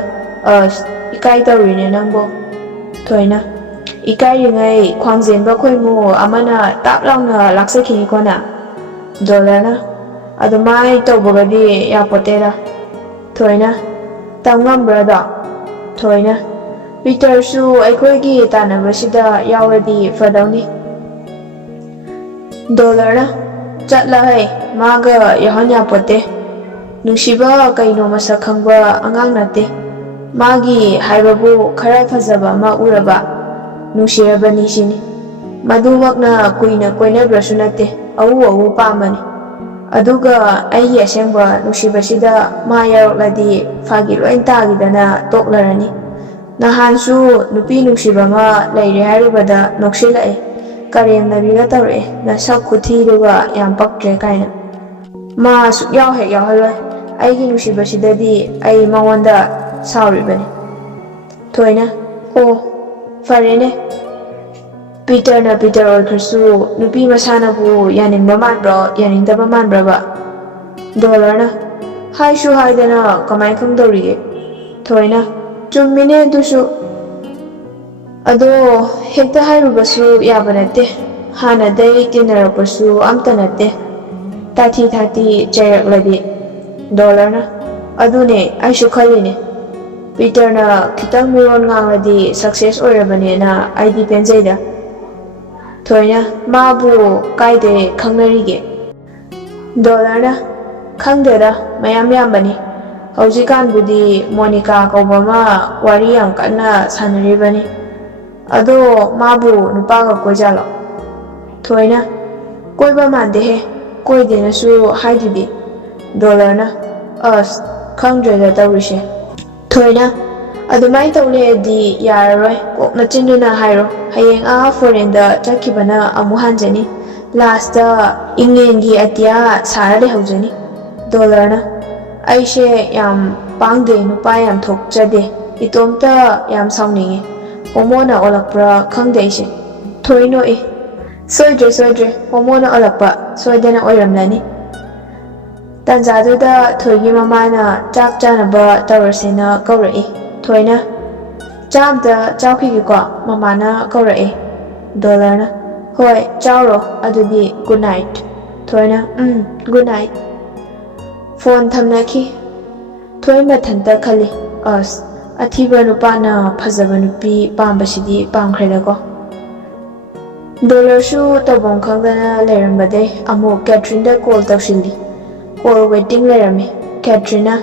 ikai tawrine nangbo. Thoina ikai ringai khwangjenba khoimu amana taplangna laksakini kona. Dollar na adumai tawbagadi yapotera. Thoina tamngambrada. Thoina Peter su aikoigi tanabasida yawradi fadawni. Dollar na chatla hai maga yahanya pote. Nushiba kaino masak khangba angang nate. Magi haibabu khara phajaba ma uraba nushirabani shini. Madumakna kuina koinabrasu nate. Awu pamani. Aduga ai asengba nushibasida ma yarokladi fagi loin tagidana toklarani. Nahansu nupi nushiba ma laire harubada nokshilai. Karen nabiga tawre na sak khuthi duga yam paktre kaina. Ma suk yaw hek yaw haloi. Aigi nusibasidadi ai mawanda sauribani. Thoina farene. Peter na Peter oikhrasu nupi masana bu yaningba manbra yaningdaba manbra ba. Dollar na haishu haidana kamai khangdawriye. Thoina chummine dusu ado hekta hairubasu yaba nate. Hanadai tinarapasu amta nate. Tati chayrakladi. Dollar na adune aishu khaline. Peter na kitang miron ngangladi success oirabane na aidi penjaida. Thoina mabu kaide khangnarige. Dollar na khangdera mayam yambani. Haujikan budi Monica kaubama wari yam kanna sanaribani. Ado mabu nupaga kojalo. Thoina koiba mandehe koidena su haididi. Dollar na khangdreda tawrishe. Thoina adumai tawle di yararoi kokna chinduna hairo. Hayeng forenda chakibana amu hanjani. Last Englandgi atia sarale haujani. Dollar na aishe yam pangde nupa yam thokchade. Itomta yam saungninge. Homona olakpra khangde aishe. Thoino soidre homona olakpa soidena oiramlani. Tanjaduda thoigi mamana chak chanaba tawrasena kawrai. Thoina chamda chawkhigi ko mamana kawrai. Dollar na hoi chawro adudi good night. Thoina good night. Phone thamnaki. Thoi mathanta khali athiba nupana phajaba nupi pambasidi pamkhreda ko. ꯗꯣꯂꯔꯁꯨ ꯇꯧꯐꯝ ꯈꯪꯗꯅ ꯂꯩꯔꯝꯕꯗꯩ ꯑꯃꯨꯛ ꯀꯦꯊꯔꯤꯟꯗ call ꯇꯧꯁꯤꯜꯂꯤ꯫ Call waiting ꯂꯩꯔꯝꯃꯤ꯫ ꯀꯦꯊꯔꯤꯟꯅ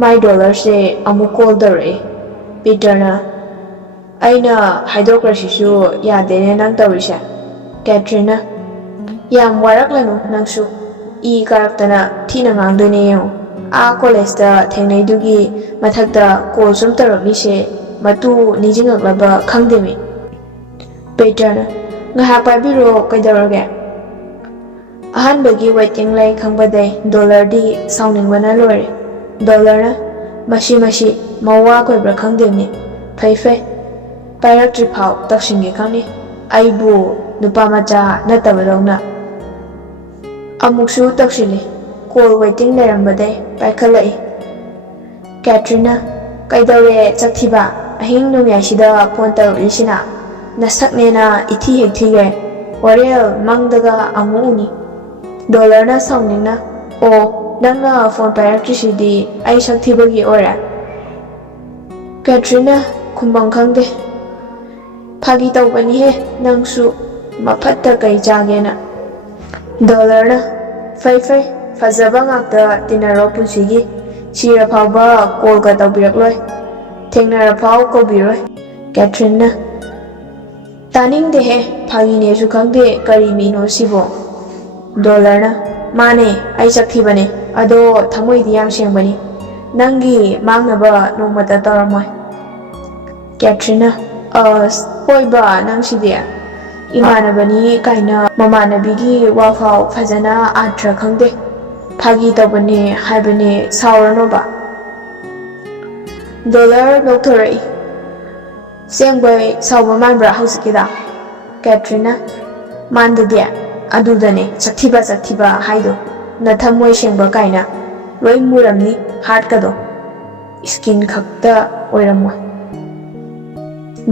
ꯃꯥꯏ ꯗꯣꯂꯔꯁꯦ ꯑꯃꯨꯛ call ꯇꯧꯔꯛꯏ꯫ ꯄꯤꯇꯔꯅ ꯑꯩꯅ ꯍꯥꯏꯗꯣꯛꯈ꯭ꯔꯁꯤꯁꯨ ꯌꯥꯗꯦꯅꯦ ꯅꯪ ꯇꯧꯔꯤꯁꯦ꯫ ꯀꯦꯊꯔꯤꯟꯅ ꯌꯥꯝ ꯋꯥꯔꯛꯂꯅꯨ ꯅꯪꯁꯨ ꯏ ꯀꯥꯔꯛꯇꯅ ꯊꯤꯅ ꯉꯥꯡꯗꯣꯏꯅꯦ ꯌꯦꯡꯉꯨ꯫ ꯀꯣꯂꯦꯖꯇ ꯊꯦꯡꯅꯩꯗꯨꯒꯤ ꯃꯊꯛꯇ ꯀꯣꯜ ꯁꯨꯝ ꯇꯧꯔꯛꯂꯤꯁꯦ ꯃꯇꯨ ꯅꯤꯡꯁꯤꯡꯉꯛꯂꯕ ꯈꯪꯗꯦꯃꯤ꯫ ꯄꯤꯇꯔꯅ ꯉꯥꯏꯍꯥꯛ ꯄꯥꯏꯕꯤꯔꯣ ꯀꯩꯗꯧꯔꯒꯦ? ꯑꯍꯥꯟꯕꯒꯤ ꯋꯦꯇꯤꯡ ꯂꯩ ꯈꯪꯕꯗꯩ ꯗꯣꯂꯔꯗꯤ ꯁꯥꯎꯅꯤꯡꯕꯅ ꯂꯣꯏꯔꯦ꯫ ꯗꯣꯂꯔꯅ ꯃꯁꯤ ꯃꯋꯥ ꯀꯣꯏꯕ꯭ꯔꯥ ꯈꯪꯗꯦꯃꯤ꯫ ꯐꯩ ꯄꯥꯏꯔꯛꯇ꯭ꯔꯤꯐꯥꯎ ꯇꯧꯁꯤꯟꯒꯦ ꯈꯪꯅꯤ ꯑꯩꯕꯨ ꯅꯨꯄꯥ ꯃꯆꯥ ꯅꯠꯇꯕꯗꯧꯅ꯫ ꯑꯃꯨꯛꯁꯨ ꯇꯧꯁꯤꯜꯂꯤ꯫ Call waiting ꯂꯩꯔꯝꯕꯗꯩ ꯄꯥꯏꯈꯠꯂꯛꯏ꯫ ꯀꯦꯊꯔꯤꯟꯅ ꯀꯩꯗꯧꯔꯦ ꯆꯛꯊꯤꯕ ꯑꯍꯤꯡ ꯅꯣꯡꯌꯥꯏꯁꯤꯗ ꯐꯣꯟ ꯇꯧꯔꯛꯂꯤꯁꯤꯅ? ꯅꯁꯛꯅꯦꯅ ꯏꯊꯤ ꯍꯦꯛ ꯊꯤꯈ꯭ꯔꯦ ꯍꯣꯔꯦꯜ ꯃꯪꯗꯒ ꯑꯃꯨꯛ ꯎꯅꯤ꯫ ꯗꯣꯂꯔꯅ ꯁꯥꯎꯅꯤꯡꯅ ꯑꯣ ꯅꯪꯅ ꯐꯣꯟ ꯄꯥꯏꯔꯛꯇ꯭ꯔꯤꯁꯤꯗꯤ ꯑꯩ ꯁꯛ ꯊꯤꯕꯒꯤ ꯑꯣꯏꯔꯦ? ꯀꯦꯊꯔꯤꯟꯅ ꯈꯨꯝꯕꯝ ꯈꯪꯗꯦ꯫ ꯐꯥꯒꯤ ꯇꯧꯕꯅꯤꯍꯦ ꯅꯪꯁꯨ ꯃꯐꯠꯇ ꯀꯩ ꯆꯥꯒꯦꯅ꯫ ꯗꯣꯂꯔꯅ ꯐꯩ ꯐꯖꯕ ꯉꯥꯛꯇ ꯇꯤꯟꯅꯔꯣ ꯄꯨꯟꯁꯤꯒꯤ ꯁꯤꯔꯐꯥꯎꯕ ꯀꯣꯜꯒ ꯇꯧꯕꯤꯔꯛꯂꯣꯏ ꯊꯦꯡꯅꯔꯐꯥꯎ ꯀꯧꯕꯤꯔꯣꯏ꯫ ꯀꯦꯊꯔꯤꯟꯅ ꯇꯥꯅꯤꯡꯗꯦꯍꯦ ꯐꯥꯒꯤꯅꯦꯁꯨ ꯈꯪꯗꯦ ꯀꯔꯤ ꯃꯤꯅꯣ ꯁꯤꯕꯣ꯫ ꯗꯣꯂꯔꯅ ꯃꯥꯅꯦ ꯑꯩ ꯁꯛꯊꯤꯕꯅꯦ ꯑꯗꯣ ꯊꯃꯣꯏꯗꯤ ꯌꯥꯝ ꯁꯦꯡꯕꯅꯤ ꯅꯪꯒꯤ ꯃꯥꯡꯅꯕ ꯅꯣꯡꯃꯇ ꯇꯧꯔꯝꯃꯣꯏ꯫ ꯀꯦꯊꯔꯤꯟꯅ ꯑꯁ ꯍꯣꯏꯕ ꯅꯪꯁꯤꯗꯤ ꯏꯃꯥꯟꯅꯕꯅꯤ ꯀꯥꯏꯅ ꯃꯃꯥꯟꯅꯕꯤꯒꯤ ꯋꯥꯐꯥꯎ ꯐꯖꯅ ꯑꯥꯔꯊ꯭ꯔ ꯈꯪꯗꯦ꯫ ꯐꯥꯒꯤ ꯇꯧꯕꯅꯦ ꯍꯥꯏꯕꯅꯦ ꯁꯥꯎꯔꯅꯣꯕ꯫ ꯗꯣꯂꯔ ꯅꯣꯛꯊꯣꯔꯛꯏ꯫ ꯁꯦꯡꯕꯩ ꯁꯥꯎꯕ ꯃꯥꯟꯕ꯭ꯔꯥ ꯍꯧꯖꯤꯛꯀꯤꯗꯣ? ꯀꯦꯊꯔꯤꯟꯅ ꯃꯥꯟꯗꯗꯤ ꯑꯗꯨꯗꯅꯦ ꯆꯛꯊꯤꯕ ꯍꯥꯏꯗꯣ ꯅꯊꯃꯣꯏ ꯁꯦꯡꯕ ꯀꯥꯏꯅ ꯂꯣꯏ ꯃꯨꯔꯝꯅꯤ ꯍꯥꯔꯠꯀꯗꯣ ꯏꯁꯀꯤꯟ ꯈꯛꯇ ꯑꯣꯏꯔꯝꯃꯣꯏ꯫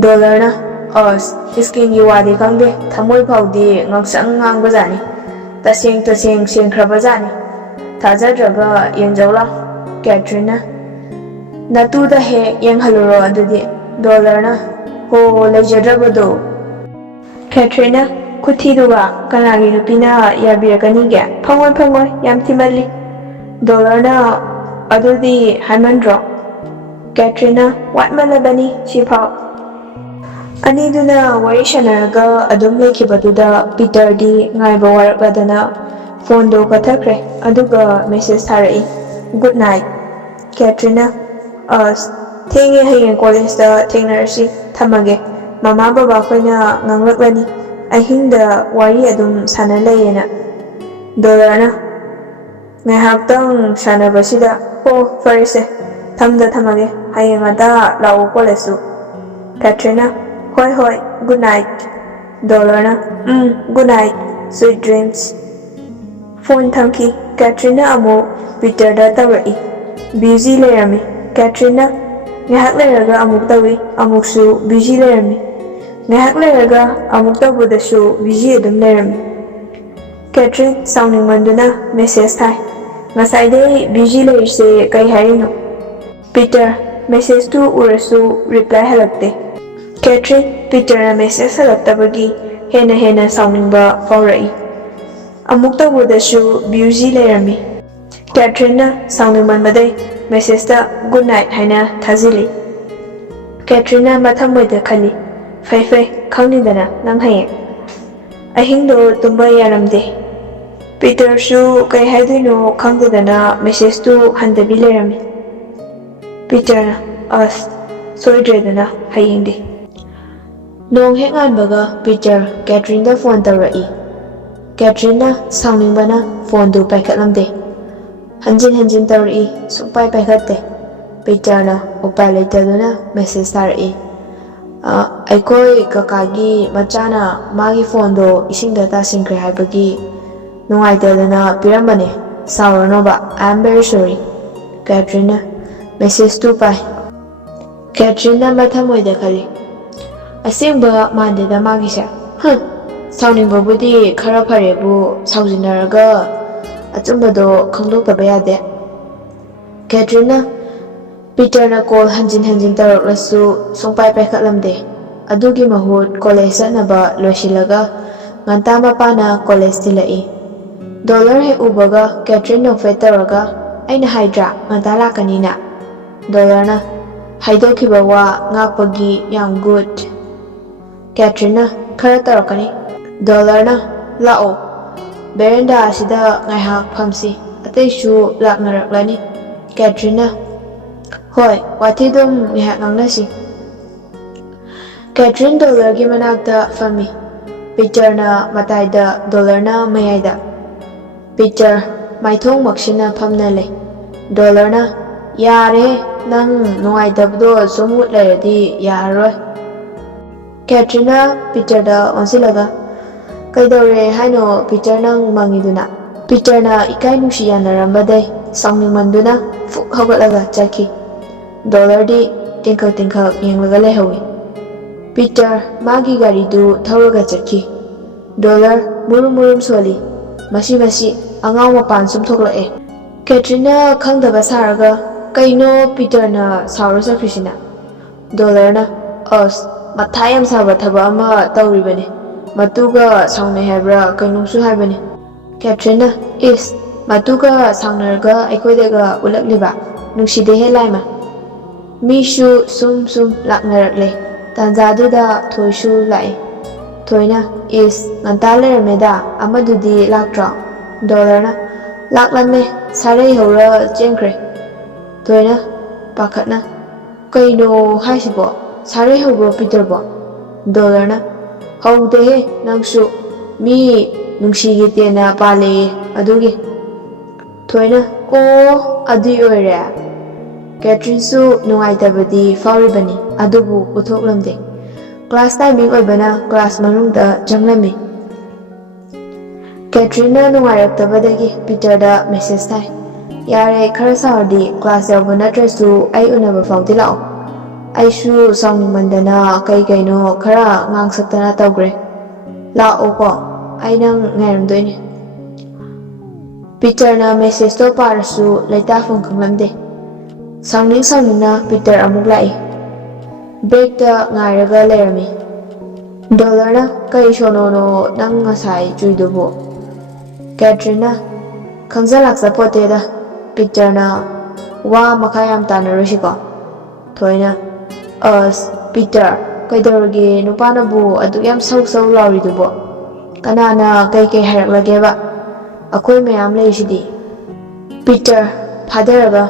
ꯗꯣꯂꯔꯅ ꯑꯁ ꯏꯁꯀꯤꯟꯒꯤ ꯋꯥꯗꯤ ꯈꯪꯗꯦ ꯊꯃꯣꯏ ꯐꯥꯎꯗꯤ ꯉꯥꯡꯁꯪ ꯉꯥꯡꯕꯖꯥꯠꯅꯤ ꯇꯁꯦꯡ ꯁꯦꯡꯈ꯭ꯔꯕꯖꯥꯠꯅꯤ ꯊꯥꯖꯗ꯭ꯔꯒ ꯌꯦꯡꯖꯧ ꯂꯥꯎ꯫ ꯀꯦꯊꯔꯤꯟꯅ ꯅꯇꯨꯗ ꯍꯦꯛ ꯌꯦꯡꯍꯜꯂꯨꯔꯣ ꯑꯗꯨꯗꯤ꯫ ꯗꯣꯂꯔꯅ ꯍꯣ ꯂꯩꯖꯗ꯭ꯔꯕꯗꯣ꯫ ꯀꯦꯊꯔꯤꯟꯅ ꯈꯨꯊꯤꯗꯨꯒ ꯀꯅꯥꯒꯤ ꯅꯨꯄꯤꯅ ꯌꯥꯕꯤꯔꯛꯀꯅꯤꯒꯦ ꯐꯪꯉꯣꯏ ꯌꯥꯝ ꯊꯤꯃꯜꯂꯤ꯫ ꯗꯣꯂꯔꯅ ꯑꯗꯨꯗꯤ ꯍꯥꯏꯃꯟꯗ꯭ꯔꯣ? ꯀꯦꯊꯔꯤꯟꯅ ꯋꯥꯠꯃꯜꯂꯕꯅꯤ ꯁꯤꯐꯥꯎ꯫ ꯑꯅꯤꯗꯨꯅ ꯋꯥꯔꯤ ꯁꯥꯟꯅꯔꯒ ꯑꯗꯨꯝ ꯂꯩꯈꯤꯕꯗꯨꯗ ꯄꯤꯇꯔꯗꯤ ꯉꯥꯏꯕ ꯋꯥꯔꯛꯂꯗꯅ ꯐꯣꯟꯗꯣ ꯀꯛꯊꯠꯈ꯭ꯔꯦ ꯑꯗꯨꯒ ꯃꯦꯁꯦꯖ ꯊꯥꯔꯛꯏ ꯒꯨꯗ ꯅꯥꯏꯠ꯫ ꯀꯦꯊꯔꯤꯟꯅ ꯑꯁ ꯊꯦꯡꯉꯦ ꯍꯌꯦꯡ ꯀꯣꯂꯦꯖꯇ ꯊꯦꯡꯅꯔꯁꯤ ꯊꯝꯃꯒꯦ ꯃꯃꯥ ꯕꯕꯥ ꯈꯣꯏꯅ ꯉꯥꯡꯂꯛꯂꯅꯤ ꯑꯍꯤꯡꯗ ꯋꯥꯔꯤ ꯑꯗꯨꯝ ꯁꯥꯟꯅ ꯂꯩꯌꯦꯅ꯫ ꯗꯣꯂꯔꯅ ꯉꯥꯏꯍꯥꯛꯇꯪ ꯁꯥꯟꯅꯕꯁꯤꯗ ꯍꯣ ꯐꯔꯦꯁꯦ ꯊꯝꯃꯒꯦ ꯍꯌꯦꯡ ꯉꯟꯇꯥ ꯂꯥꯛꯑꯣ ꯀꯣꯂꯦꯖꯇꯨ꯫ ꯀꯦꯊꯔꯤꯟꯅ ꯍꯣꯏ ꯒꯨꯗ ꯅꯥꯏꯠ꯫ ꯗꯣꯂꯔꯅ good night sweet dreams. Phone ꯊꯝꯈꯤ꯫ ꯀꯦꯊꯔꯤꯟꯅ ꯑꯃꯨꯛ ꯄꯤꯇꯔꯗ ꯇꯧꯔꯛꯏ꯫ ꯕꯤꯖꯤ ꯂꯩꯔꯝꯃꯤ꯫ ꯀꯦꯊꯔꯤꯟꯅ ꯉꯥꯏꯍꯥꯛ ꯂꯩꯔꯒ ꯑꯃꯨꯛ ꯇꯧꯏ ꯑꯃꯨꯛꯁꯨ ꯕꯤꯖꯤ ꯂꯩꯔꯝꯃꯤ꯫ ꯉꯥꯏꯍꯥꯛ ꯂꯩꯔꯒ ꯑꯃꯨꯛ ꯇꯧꯕꯗꯁꯨ ꯕꯤꯖꯤ ꯑꯗꯨꯝ ꯂꯩꯔꯝꯃꯤ꯫ ꯀꯦꯊꯔꯤꯟ ꯁꯥꯎꯅꯤꯡꯃꯟꯗꯨꯅ ꯃꯦꯁꯦꯖ ꯊꯥꯏ ꯉꯁꯥꯏꯗꯩ ꯕꯤꯖꯤ ꯂꯩꯔꯤꯁꯦ ꯀꯩ ꯍꯥꯏꯔꯤꯅꯣ? ꯄꯤꯇꯔ ꯃꯦꯁꯦꯖꯇꯨ ꯎꯔꯁꯨ ꯔꯤꯄ꯭ꯂꯥꯏ ꯍꯜꯂꯛꯇꯦ꯫ ꯀꯦꯊꯔꯤꯟ ꯄꯤꯇꯔꯅ ꯃꯦꯁꯦꯖ ꯍꯜꯂꯛꯇꯕꯒꯤ ꯍꯦꯟꯅ ꯁꯥꯎꯅꯤꯡꯕ ꯐꯥꯎꯔꯛꯏ꯫ ꯑꯃꯨꯛ ꯇꯧꯕꯗꯁꯨ ꯕꯤꯖꯤ ꯂꯩꯔꯝꯃꯤ꯫ ꯀꯦꯊꯔꯤꯟꯅ ꯁꯥꯎꯅꯤꯡꯃꯟꯕꯗꯩ ꯃꯦꯁꯦꯖꯇ ꯒꯨꯗ ꯅꯥꯏꯠ ꯍꯥꯏꯅ ꯊꯥꯖꯤꯜꯂꯤ꯫ ꯀꯦꯊꯔꯤꯟꯅ ꯃꯊꯃꯣꯏꯗ ꯈꯜꯂꯤ ꯐꯩ ꯈꯪꯅꯤꯗꯅ ꯅꯪ ꯍꯌꯦꯡ꯫ ꯑꯍꯤꯡꯗꯣ ꯇꯨꯝꯕ ꯌꯥꯔꯝꯗꯦ꯫ ꯄꯤꯇꯔꯁꯨ ꯀꯩ ꯍꯥꯏꯗꯣꯏꯅꯣ ꯈꯪꯗꯗꯅ ꯃꯦꯁꯦꯖꯇꯨ ꯍꯟꯗꯕꯤ ꯂꯩꯔꯝꯃꯤ꯫ ꯄꯤꯇꯔꯅ ꯑꯁ ꯁꯣꯏꯗ꯭ꯔꯦꯗꯅ ꯍꯌꯦꯡꯗꯤ꯫ ꯅꯣꯡ ꯍꯦꯛ ꯉꯥꯟꯕꯒ ꯄꯤꯇꯔ ꯀꯦꯊꯔꯤꯟꯗ ꯐꯣꯟ ꯇꯧꯔꯛꯏ꯫ ꯀꯦꯊꯔꯤꯟꯅ ꯁꯥꯎꯅꯤꯡꯕꯅ ꯐꯣꯟꯗꯨ ꯄꯥꯏꯈꯠꯂꯝꯗꯦ꯫ ꯍꯟꯖꯤꯟ ꯇꯧꯔꯛꯏ ꯁꯨꯡꯄꯥꯏ ꯄꯥꯏꯈꯠꯇꯦ꯫ ꯄꯤꯇꯔꯅ ꯎꯄꯥꯏ ꯂꯩꯇꯗꯨꯅ ꯃꯦꯁꯦꯖ ꯊꯥꯔꯛꯏ ꯑꯩꯈꯣꯏ ꯀꯀꯥꯒꯤ ꯃꯆꯥꯅ ꯃꯥꯒꯤ ꯐꯣꯟꯗꯣ ꯏꯁꯤꯡꯗ ꯇꯥꯁꯤꯟꯈ꯭ꯔꯦ ꯍꯥꯏꯕꯒꯤ ꯅꯨꯡꯉꯥꯏꯇꯗꯅ ꯄꯤꯔꯝꯕꯅꯦ ꯁꯥꯎꯔꯅꯣꯕ ꯑꯥꯏ ꯑꯦꯝ ꯚꯦꯔꯤ ꯁꯣꯔꯤ꯫ ꯀꯦꯊꯔꯤꯟꯅ ꯃꯦꯁꯦꯖꯇꯨ ꯄꯥꯏ꯫ ꯀꯦꯊꯔꯤꯟꯅ ꯃꯊꯃꯣꯏꯗ ꯈꯜꯂꯤ ꯑꯁꯦꯡꯕ ꯃꯥꯟꯗꯦꯗ ꯃꯥꯒꯤꯁꯦ ꯁꯥꯎꯅꯤꯡꯕꯕꯨꯗꯤ ꯈꯔ ꯐꯔꯦꯕꯨ ꯁꯥꯎꯖꯤꯟꯅꯔꯒ ꯑꯆꯨꯝꯕꯗꯣ ꯈꯪꯗꯣꯛꯇꯕ ꯌꯥꯗꯦ꯫ ꯀꯦꯊꯔꯤꯟꯅ ꯄꯤꯇꯔꯅ ꯀꯣꯜ ꯍꯟꯖꯤꯟ ꯇꯧꯔꯛꯂꯁꯨ ꯁꯨꯡꯄꯥꯏ ꯄꯥꯏꯈꯠꯂꯝꯗꯦ꯫ ꯑꯗꯨꯒꯤ ꯃꯍꯨꯠ ꯀꯣꯂꯦꯖ ꯆꯠꯅꯕ ꯂꯣꯏꯁꯤꯜꯂꯒ nganta mapana college tilai. Dollar he ubaga Catherine nofet taraga aina haidra nganta lakanina. Dollar na haidokiba wa ngakpagi yam good. Catherine na khara tarakani. Dollar na lao. Berenda asida ngaihak phamsi ataisu laknaraklani. Catherine na hoi wathidum ngaihak ngangnasi. Catherine Dollar gi manakta fami. Peter na mataida Dollar na mayaida. Peter maithong maksina phamna lay. Dollar na yare nang nungaidabdo sumut layadi yaroi. Catherine na Peter da onsilaga kaidore haino Peter nang mangiduna. Peter na ikai nusi yanarambadai sangmingmanduna fuk hawatlaga chaki. Dollar di tingkak yenglaga lehawi. Peter magi gari du thauraga chaki. Dollar murum soli. Masi angaw mapan sumthoklae. Catherine na khangdaba saraga kaino Peter na saura sakrisina. Dollar na as mathayam saba thaba ama tawribani. Matuga sangme habra kainungsu habani. Catherine na is matuga sangnarga aikoidaga ulagliba nungside he laima. Mishu sum laknarakle. Tanzaduda thoisu lai. Thoina is ngantale meda amadudi laktra. Dollar na laklame sarai hora jengkre. Thoina pakatna kaino haisibo sarai horo Peter bo. Dollar na haude he nangsu mi nungsigi tena pale adugi. Thoina o adui oire. Catherine su nungaitabadi fauribani adubu uthoklamde. Class timing oibana class manungda janglami. Catherine na nungairaktabadagi Peter da message thai. Yare khara sawardi class yawba natrasu ai unaba fawdi lao. Aisu sawningmandana kaino khara ngangsaktana tawgre. Lao ko ai nang ngairamdoine. Peter na message to parasu laitafam khanglamde. Sawningna Peter amuk lai. Break da ngairaga lerami. Dollar na kai shono nang ngasai chuidubo. Catherine na khangjalaksa pote da Peter na wa makhayam tanarushiko. Thoina as Peter kaidorge nupana bu adu yam sau lauridubo. Kanana kai haraklageba. Akoi mayam leisidi. Peter phadaraga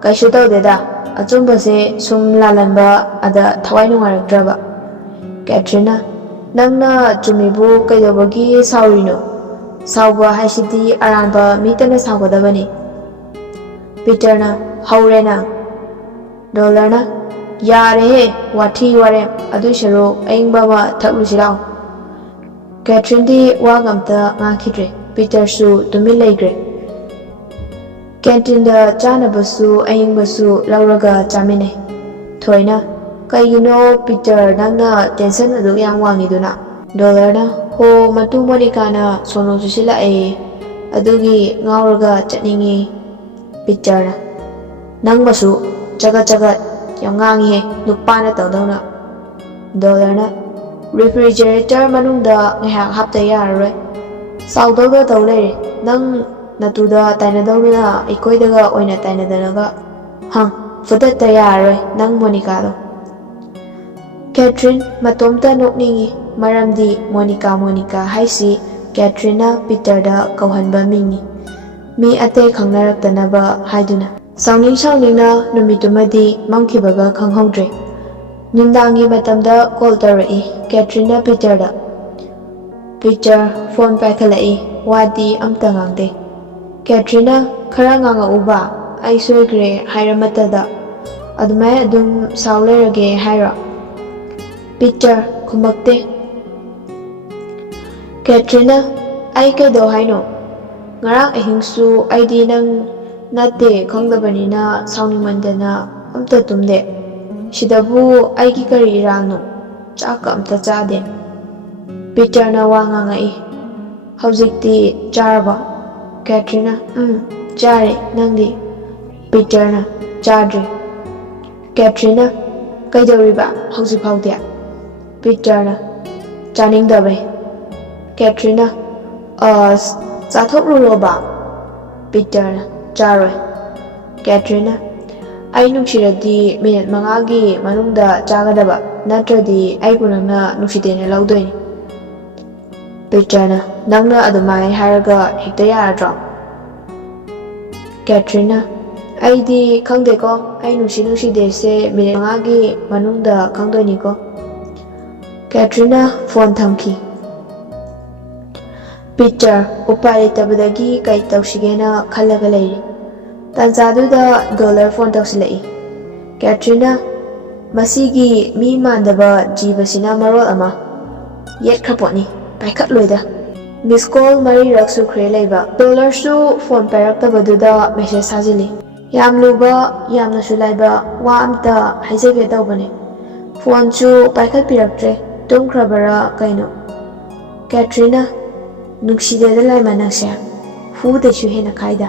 kaishu tawdeda achumbase sum lalanba ada thawai nungarakdraba. Catherine na nangna chumibu kaidobagi saurino. Sauba haisidi aranba mitana saugadabani. Peter na haure na. Dollar na yare he wathi ware adu sharo aingba ma thaklusilao. Catherine di wagamta ngakidre. Peter su tumilaigre. Canteen da chanabasu ayingbasu lauraga chamine. Thoina kaigino Peter nangna tension adu yang wangiduna. Dollar na ho matu Monica na sono susila adugi ngauraga chatningi. Peter na nangbasu jagat yang ngangi nupana tawdawna. Dollar na refrigerator manungda ngahak hapta yararoi. Saudoga tawlere nang natuda tainadawna ikoidaga oina tainadanaga fudatta yararoi nang Monica do. Catherine matomta nokningi maramdi Monica haisi Catherine na Peter da kauhanba mingi. Mi ate khangnaraktanaba haiduna. Sawningna numitumadi mamkibaga khanghaudre. Numdangi matamda call tarai Catherine na Peter da. Peter phone paikhalai wadi amta ngangde. Catherine na khara nganga uba ai soigre hairamatada adumai adum saulerage haira. Peter kumakte. Catherine na ai kaido haino. Ngarang ahingsu aidi nang nate khangdabanina sawningmandana amta tumde. Sidabu aigi kari irangno chaka amta chade. Peter na wa ngangai. Haujikti charba. Catherine na chare nangdi. Peter na chadre. Catherine na kaidoriba haujik phawde. Peter na chaningdabai. Katrina ꯆꯥꯊꯣꯛꯂꯨꯔꯣꯕ ꯄꯤꯇꯔꯅ ꯆꯥꯔꯣꯏ Katrina ꯑꯩ ꯅꯨꯡꯁꯤꯔꯗꯤ minute 5ꯒꯤ ꯃꯅꯨꯡꯗ ꯆꯥꯒꯗꯕ ꯅꯠꯇ꯭ꯔꯗꯤ ꯑꯩꯕꯨ ꯅꯪꯅ ꯅꯨꯡꯁꯤꯗꯦꯅ ꯂꯧꯗꯣꯏꯅꯤ ꯄꯤꯇꯔꯅ ꯅꯪꯅ ꯑꯗꯨꯃꯥꯏ ꯍꯥꯏꯔꯒ ꯍꯦꯛꯇ ꯌꯥꯔꯗ꯭ꯔꯣ ꯀꯦꯇ꯭ꯔꯤꯅꯥ ꯑꯩꯗꯤ ꯈꯪꯗꯦꯀꯣ ꯑꯩ ꯅꯨꯡꯁꯤꯗꯦꯁꯦ ꯃꯤꯅꯠ 5ꯒꯤ ꯃꯅꯨꯡꯗ ꯈꯪꯗꯣꯏꯅꯤꯀꯣ ꯀꯦꯇ꯭ꯔꯤꯅꯥ ꯐꯣꯟ ꯊꯝꯈꯤ ꯄꯤꯇꯔ ꯎꯄꯥꯏ ꯂꯩꯇꯕꯗꯒꯤ ꯀꯩ ꯇꯧꯁꯤꯒꯦꯅ ꯈꯜꯂꯒ ꯂꯩꯔꯤ ꯇꯥꯟꯖꯥꯗꯨꯗ ꯗꯣꯂꯔ ꯐꯣꯟ ꯇꯧꯁꯤꯜꯂꯛꯏ ꯀꯦꯇ꯭ꯔꯤꯅꯥ ꯃꯁꯤꯒꯤ ꯃꯤ ꯃꯥꯟꯗꯕ ꯖꯤꯕꯁꯤꯅ ꯃꯔꯣꯜ ꯑꯃ ꯌꯦꯠꯈ꯭ꯔꯄꯣꯠꯅꯤ ꯄꯥꯏꯈꯠꯂꯣꯏꯗ ꯃꯤꯁ ꯀꯣꯜ 4ꯔꯛ ꯁꯨꯈ꯭ꯔꯦ ꯂꯩꯕ ꯗꯣꯂꯔꯁꯨ ꯐꯣꯟ ꯄꯥꯏꯔꯛꯇꯕꯗꯨꯗ ꯃꯦꯁꯦꯖ ꯊꯥꯖꯤꯜꯂꯤ ꯌꯥꯝ ꯂꯨꯕ ꯌꯥꯝꯅꯁꯨ ꯂꯥꯏꯕ ꯋꯥ ꯑꯝꯇ ꯍꯥꯏꯖꯒꯦ ꯇꯧꯕꯅꯦ ꯐꯣꯟꯁꯨ ꯄꯥꯏꯈꯠꯄꯤꯔꯛꯇ꯭ꯔꯦ ꯇꯨꯝꯈ꯭ꯔꯕꯔꯥ ꯀꯩꯅꯣ ꯀꯦꯇ꯭ꯔꯤꯅꯥ ꯅꯨꯡꯁꯤꯗꯦꯗ ꯂꯥꯏꯃ ꯅꯪꯁꯦ ꯍꯨꯗꯩꯁꯨ ꯍꯦꯟꯅ ꯈꯥꯏꯗ